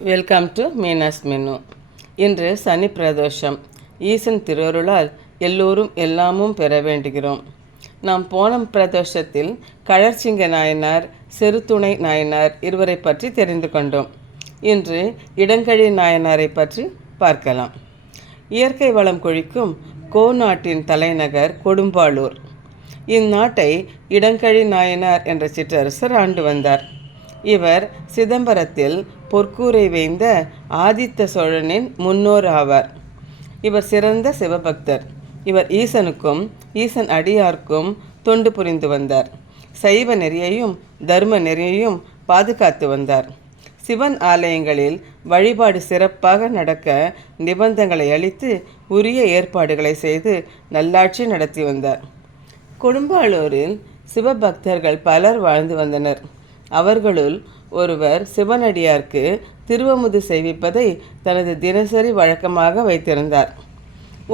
Welcome to Meena's menu. இன்று சனி பிரதோஷம். ஈசன் திருவருளால் எல்லோரும் எல்லாமும் பெற வேண்டுகிறோம். நாம் போன பிரதோஷத்தில் கழற்சிங்க நாயனார், செருத்துணை நாயனார் இருவரை பற்றி தெரிந்து கொண்டோம். இன்று இடங்கழி நாயனாரை பற்றி பார்க்கலாம். இயற்கை வளம் கொழிக்கும் கோநாட்டின் தலைநகர் கொடும்பாளூர். இந்நாட்டை இடங்கழி நாயனார் என்ற சிற்றரசர் ஆண்டு வந்தார். இவர் சிதம்பரத்தில் பொற்கூரை வேய்ந்த ஆதித்த சோழனின் முன்னோர் ஆவார். இவர் சிறந்த சிவபக்தர். இவர் ஈசனுக்கும் ஈசன் அடியார்க்கும் தொண்டு புரிந்து வந்தார். சைவ நெறியையும் தர்ம நெறியையும் பாதுகாத்து வந்தார். சிவன் ஆலயங்களில் வழிபாடு சிறப்பாக நடக்க நிபந்தங்களை அளித்து உரிய ஏற்பாடுகளை செய்து நல்லாட்சி நடத்தி வந்தார். கொடும்பாளூரில் சிவபக்தர்கள் பலர் வாழ்ந்து வந்தனர். அவர்களுள் ஒருவர் சிவனடியார்க்கு திருவமுது செய்விப்பதை தனது தினசரி வழக்கமாக வைத்திருந்தார்.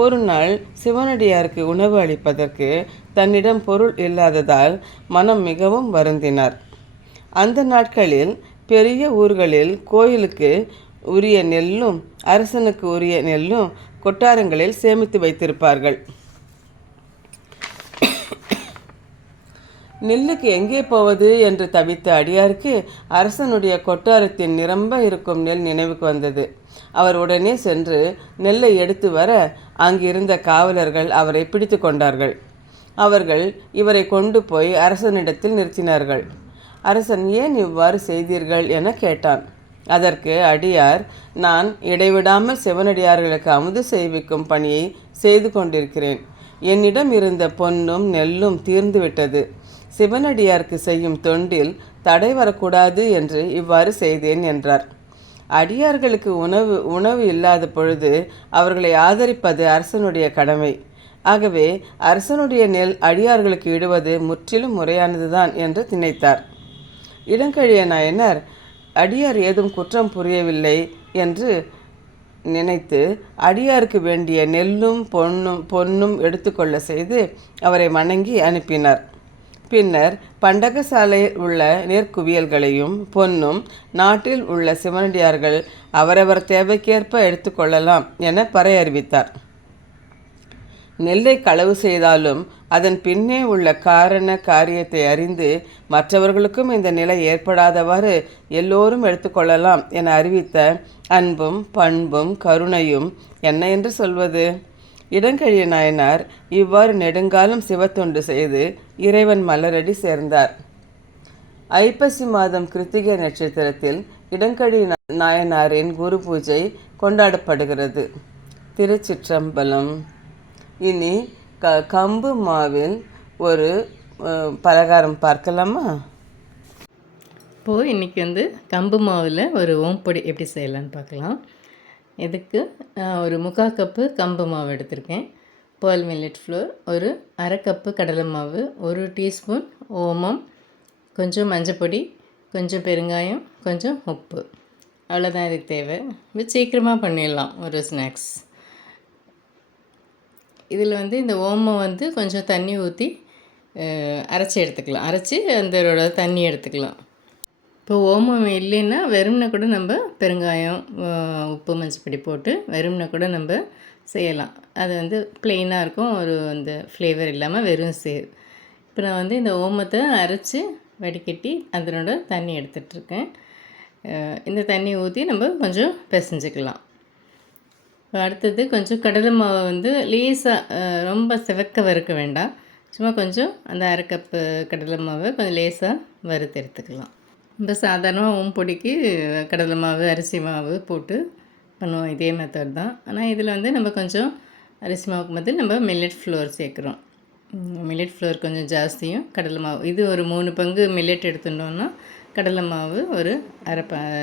ஒரு நாள் சிவனடியாருக்கு உணவு அளிப்பதற்கு தன்னிடம் பொருள் இல்லாததால் மனம் மிகவும் வருந்தினார். அந்த நாட்களில் பெரிய ஊர்களில் கோயிலுக்கு உரிய நெல்லும் அரசனுக்கு உரிய நெல்லும் கொட்டாரங்களில் சேமித்து வைத்திருப்பார்கள். நெல்லுக்கு எங்கே போவது என்று தவித்த அடியாருக்கு அரசனுடைய கொட்டாரத்தின் நிரம்ப இருக்கும் நெல் நினைவுக்கு வந்தது. அவர் உடனே சென்று நெல்லை எடுத்து வர அங்கிருந்த காவலர்கள் அவரை பிடித்து கொண்டார்கள். அவர்கள் இவரை கொண்டு போய் அரசனிடத்தில் நிறுத்தினார்கள். அரசன் ஏன் இவ்வாறு செய்தீர்கள் என கேட்டான். அதற்கு அடியார், நான் இடைவிடாமல் சிவனடியார்களுக்கு அமுது செய்விக்கும் பணியை செய்து கொண்டிருக்கிறேன். என்னிடம் இருந்த பொன்னும் நெல்லும் தீர்ந்துவிட்டது. சிவனடியாருக்கு செய்யும் தொண்டில் தடை வரக்கூடாது என்று இவ்வாறு செய்தேன் என்றார். அடியார்களுக்கு உணவு இல்லாத பொழுது அவர்களை ஆதரிப்பது அரசனுடைய கடமை. ஆகவே அரசனுடைய நெல் அடியார்களுக்கு இடுவது முற்றிலும் முறையானதுதான் என்று நினைத்தார். இடங்கழிய நாயனார் அடியார் ஏதும் குற்றம் புரியவில்லை என்று நினைத்து அடியாருக்கு வேண்டிய நெல்லும் பொன்னும் எடுத்துக்கொள்ள செய்து அவரை வணங்கி அனுப்பினார். பின்னர் பண்டகசாலையில் உள்ள நெற்குவியல்களையும் பொன்னும் நாட்டில் உள்ள சிவனடியார்கள் அவரவர் தேவைக்கேற்ப எடுத்துக்கொள்ளலாம் என பறையறிவித்தார். நெல்லை களவு செய்தாலும் அதன் பின்னே உள்ள காரியத்தை அறிந்து மற்றவர்களுக்கும் இந்த நிலை ஏற்படாதவாறு எல்லோரும் எடுத்துக்கொள்ளலாம் என அறிவித்த அன்பும் பண்பும் கருணையும் என்ன என்று சொல்வது? இடங்கழிய நாயனார் இவ்வாறு நெடுங்காலம் சிவத்தொண்டு செய்து இறைவன் மலரடி சேர்ந்தார். ஐப்பசி மாதம் கிருத்திகை நட்சத்திரத்தில் இடங்கழி நாயனாரின் குரு பூஜை கொண்டாடப்படுகிறது. திருச்சிற்றம்பலம். இனி கம்பு மாவில் ஒரு பலகாரம் பார்க்கலாமா? இப்போது இன்றைக்கி கம்பு மாவில் ஒரு ஓம்பொடி எப்படி செய்யலான்னு பார்க்கலாம். இதுக்கு ஒரு 3/4 கப்பு கம்பு மாவு எடுத்திருக்கேன். பேர்ல் மில்லட் ஃப்ளோர், ஒரு அரை கப்பு கடலை மாவு, 1 டீஸ்பூன் ஓமம், கொஞ்சம் மஞ்சப்பொடி, கொஞ்சம் பெருங்காயம், கொஞ்சம் உப்பு. அவ்வளோதான் இதுக்கு தேவை. இது சீக்கிரமாக பண்ணிடலாம் ஒரு ஸ்நாக்ஸ். இதில் இந்த ஓமம் கொஞ்சம் தண்ணி ஊற்றி அரைச்சி எடுத்துக்கலாம். அரைச்சி அதோட தண்ணி எடுத்துக்கலாம். இப்போ ஓமம் இல்லைன்னா வெறும்னா கூட நம்ம பெருங்காயம், உப்பு, மஞ்சப்பொடி போட்டு வெறும்னா கூட நம்ம செய்யலாம். அது ப்ளெயினாக இருக்கும், ஒரு அந்த ஃப்ளேவர் இல்லாமல் வெறும் இப்போ நான் இந்த ஓமத்தை அரைச்சி வடிகட்டி அதனோட தண்ணி எடுத்துகிட்ருக்கேன். இந்த தண்ணி ஊற்றி நம்ம கொஞ்சம் பிசைஞ்சிக்கலாம். அடுத்தது கொஞ்சம் கடலை மாவு லேசாக, ரொம்ப சிவக்க வறுக்க வேண்டாம். சும்மா கொஞ்சம் அந்த அரை கப்பு கடலை மாவை கொஞ்சம் லேசாக வறுத்து எடுத்துக்கலாம். இப்போ சாதாரணமாக ஓம்பொடிக்கு கடலை மாவு, அரிசி மாவு போட்டு பண்ணுவோம். இதே மெத்தட் தான். ஆனால் இதில் நம்ம கொஞ்சம் அரிசி மாவுக்கு பதில் நம்ம மில்லட் ஃப்ளோர் சேர்க்குறோம். மில்லட் ஃப்ளோர் கொஞ்சம் ஜாஸ்தியும், கடலை மாவு இது ஒரு 3 பங்கு மில்லட் எடுத்துட்டோன்னா கடலை மாவு ஒரு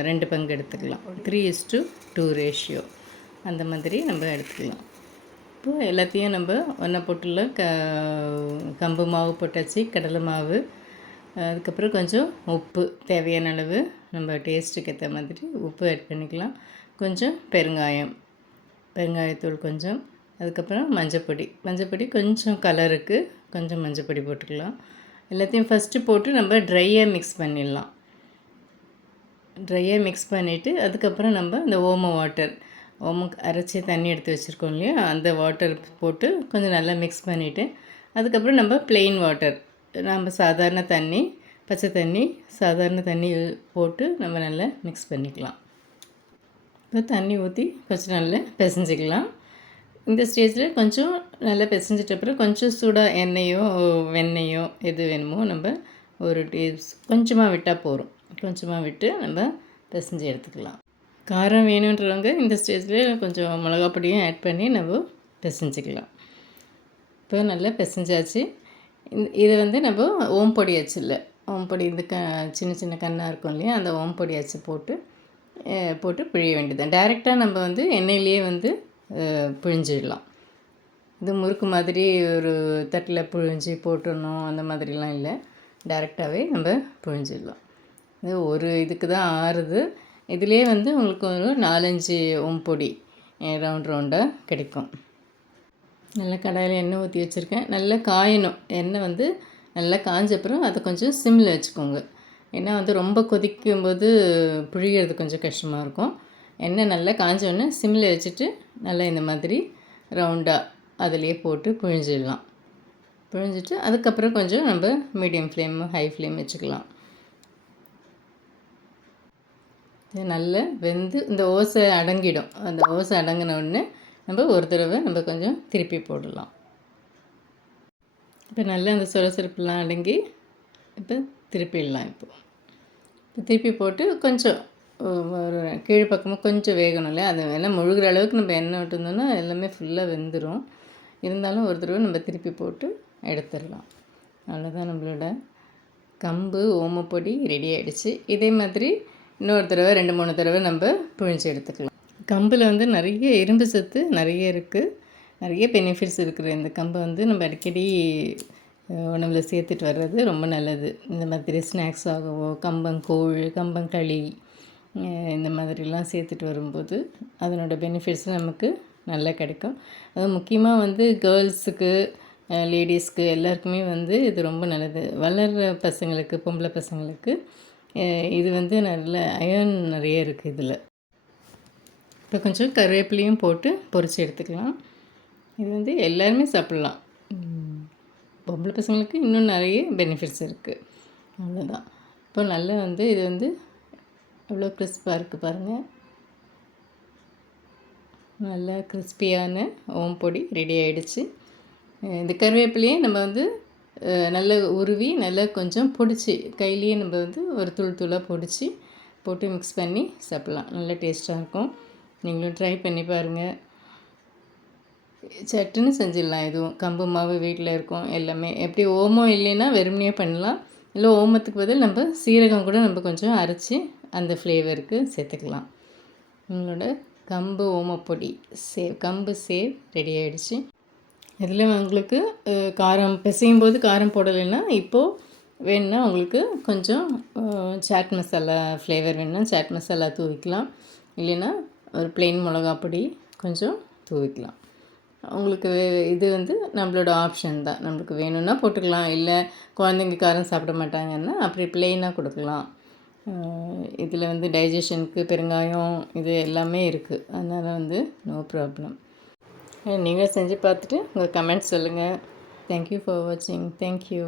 2 பங்கு எடுத்துக்கலாம். 3:2 ரேஷியோ அந்த மாதிரி நம்ம எடுத்துக்கலாம். இப்போது எல்லாத்தையும் நம்ம ஒன்றா போட்டுல கம்பு மாவு போட்டாச்சு, கடலை மாவு, அதுக்கப்புறம் கொஞ்சம் உப்பு தேவையான அளவு நம்ம டேஸ்ட்டுக்கு ஏற்ற மாதிரி உப்பு ஆட் பண்ணிக்கலாம். கொஞ்சம் பெருங்காயத்தூள் கொஞ்சம், அதுக்கப்புறம் மஞ்சப்பொடி கொஞ்சம் கலருக்கு கொஞ்சம் மஞ்சப்பொடி போட்டுக்கலாம். எல்லாத்தையும் ஃபஸ்ட்டு போட்டு நம்ம ட்ரையாக மிக்ஸ் பண்ணிடலாம். ட்ரையாக மிக்ஸ் பண்ணிவிட்டு அதுக்கப்புறம் நம்ம இந்த ஓமம் அரைச்சி தண்ணி எடுத்து வச்சுருக்கோம் இல்லையா, அந்த வாட்டர் போட்டு கொஞ்சம் நல்லா மிக்ஸ் பண்ணிவிட்டு அதுக்கப்புறம் நம்ம ப்ளெயின் வாட்டர், நம்ம சாதாரண தண்ணி, பச்சை தண்ணி, சாதாரண தண்ணி போட்டு நம்ம நல்லா மிக்ஸ் பண்ணிக்கலாம். இப்போ தண்ணி ஊற்றி கொஞ்சம் நல்லா பிசைஞ்சிக்கலாம். இந்த ஸ்டேஜில் கொஞ்சம் நல்லா பிசைஞ்சிட்ட அப்புறம் கொஞ்சம் சூடாக எண்ணெயோ வெண்ணெயோ எது வேணுமோ நம்ம ஒரு கொஞ்சமாக விட்டால் போதும். கொஞ்சமாக விட்டு நம்ம பிசைஞ்சு எடுத்துக்கலாம். காரம் வேணுன்றவங்க இந்த ஸ்டேஜில் கொஞ்சம் மிளகா பொடியும் ஆட் பண்ணி நம்ம பிசைஞ்சிக்கலாம். இப்போ நல்லா பிசைஞ்சாச்சு. இதை வந்து நம்ம ஓம்பொடி அச்சில், ஓம்பொடி இந்த சின்ன சின்ன கண்ணாக இருக்கும் இல்லையா, அந்த ஓம்பொடி அச்சு போட்டு பிழிய வேண்டியது. டைரெக்டாக நம்ம வந்து எண்ணெயிலேயே வந்து பிழிஞ்சிடலாம். இது முறுக்கு மாதிரி ஒரு தட்டில் பிழிஞ்சி போட்டுடணும் அந்த மாதிரிலாம் இல்லை, டைரெக்டாகவே நம்ம பிழிஞ்சிடலாம். இது ஒரு இதுக்கு தான் ஆறுது. இதிலே வந்து உங்களுக்கு ஒரு 4-5 ஓம்பொடி ரவுண்டாக கிடைக்கும். நல்லா கடாயில் எண்ணெய் ஊற்றி வச்சுருக்கேன். நல்லா காயணும். எண்ணெய் வந்து நல்லா காஞ்சப்புறம் அதை கொஞ்சம் சிம்மில் வச்சுக்கோங்க. ஏன்னா வந்து ரொம்ப கொதிக்கும்போது புழிகிறது கொஞ்சம் கஷ்டமாக இருக்கும். எண்ணெய் நல்லா காஞ்சோடனே சிம்மில் வச்சுட்டு நல்லா இந்த மாதிரி ரவுண்டாக அதிலே போட்டு புழிஞ்சிடலாம். புழிஞ்சிட்டு அதுக்கப்புறம் கொஞ்சம் நம்ம மீடியம் ஃப்ளேம் ஹை ஃப்ளேம் வச்சுக்கலாம். இது நல்லா வெந்து இந்த ஓசை அடங்கிடும். அந்த ஓசை அடங்கின உடனே நம்ம ஒரு தடவை நம்ம கொஞ்சம் திருப்பி போடலாம். இப்போ நல்லா அந்த சுரசுரப்புலாம் அடங்கி இப்போ திருப்பிடலாம். இப்போ திருப்பி போட்டு கொஞ்சம் ஒரு கீழ் பக்கமாக கொஞ்சம் வேகணும் இல்லையா, அது வேணால் முழுகிற அளவுக்கு நம்ம எண்ணெய் விட்டுருந்தோம்னா எல்லாமே ஃபுல்லாக வெந்துடும். இருந்தாலும் ஒரு தடவை நம்ம திருப்பி போட்டு எடுத்துடலாம். அவ்வளோதான், நம்மளோட கம்பு ஓமப்பொடி ரெடி ஆகிடுச்சு. இதே மாதிரி இன்னொரு தடவை 2-3 தடவை நம்ம புழிஞ்சு எடுத்துக்கலாம். கம்பில் வந்து நிறைய இரும்பு சத்து நிறைய இருக்குது, நிறைய பெனிஃபிட்ஸ் இருக்கிற இந்த கம்பை வந்து நம்ம அடிக்கடி உணவுல சேர்த்துட்டு வர்றது ரொம்ப நல்லது. இந்த மாதிரி ஸ்நாக்ஸ் ஆகவோ கம்பங்கூழ், கம்பங்களி இந்த மாதிரிலாம் சேர்த்துட்டு வரும்போது அதனோட பெனிஃபிட்ஸ் நமக்கு நல்லா கிடைக்கும். அதுவும் முக்கியமாக வந்து கேர்ள்ஸுக்கு, லேடிஸ்க்கு எல்லாருக்குமே வந்து இது ரொம்ப நல்லது. வளர்கிற பசங்களுக்கு, பொம்பளை பசங்களுக்கு இது வந்து நல்ல அயர்ன் நிறைய இருக்குது இதில். இப்போ கொஞ்சம் கருவேப்பிலையும் போட்டு பொரித்து எடுத்துக்கலாம். இது வந்து எல்லாருமே சாப்பிட்லாம். பொம்பளை பசங்களுக்கு இன்னும் நிறைய பெனிஃபிட்ஸ் இருக்குது. அவ்வளோதான். இப்போ நல்லா வந்து இது வந்து எவ்வளோ கிறிஸ்பாக இருக்குது பாருங்கள். நல்லா கிறிஸ்பியான ஓம்பொடி ரெடி ஆகிடுச்சு. இந்த கருவேப்பிலையே நம்ம வந்து நல்லா உருவி நல்லா கொஞ்சம் பொடிச்சு கையிலேயே நம்ம வந்து ஒரு தூளாக பொடிச்சு போட்டு மிக்ஸ் பண்ணி சாப்பிட்லாம். நல்லா டேஸ்ட்டாக இருக்கும். நீங்களும் ட்ரை பண்ணி பாருங்கள். சட்டுன்னு செஞ்சிடலாம். இதுவும் கம்பு மாவு வீட்டில் இருக்கும் எல்லாமே. எப்படி ஓமம் இல்லைன்னா வெறுமனே பண்ணலாம். இல்லை ஓமத்துக்கு பதில் நம்ம சீரகம் கூட நம்ம கொஞ்சம் அரைச்சி அந்த ஃப்ளேவருக்கு சேர்த்துக்கலாம். உங்களோட கம்பு ஓமப்பொடி கம்பு சேவ் ரெடி ஆகிடுச்சு. இதில் உங்களுக்கு காரம் பிசையும் போது காரம் போடலைன்னா இப்போது வேணுன்னா உங்களுக்கு கொஞ்சம் சாட் மசாலா ஃப்ளேவர் வேணுன்னா சாட் மசாலா தூவிக்கலாம். இல்லைன்னா ஒரு ப்ளெயின் மிளகா பொடி கொஞ்சம் தூவிக்கலாம். உங்களுக்கு இது வந்து நம்மளோட ஆப்ஷன் தான். நம்மளுக்கு வேணும்னா போட்டுக்கலாம். இல்லை குழந்தைங்க காரம் சாப்பிட மாட்டாங்கன்னா அப்படி ப்ளெயினாக கொடுக்கலாம். இதில் வந்து டைஜஷனுக்கு பெருங்காயம் இது எல்லாமே இருக்குது. அதனால் வந்து நோ ப்ராப்ளம். நீங்கள் செஞ்சு பார்த்துட்டு உங்கள் கமெண்ட்ஸ் சொல்லுங்கள். தேங்க்யூ ஃபார் வாட்சிங். தேங்க்யூ.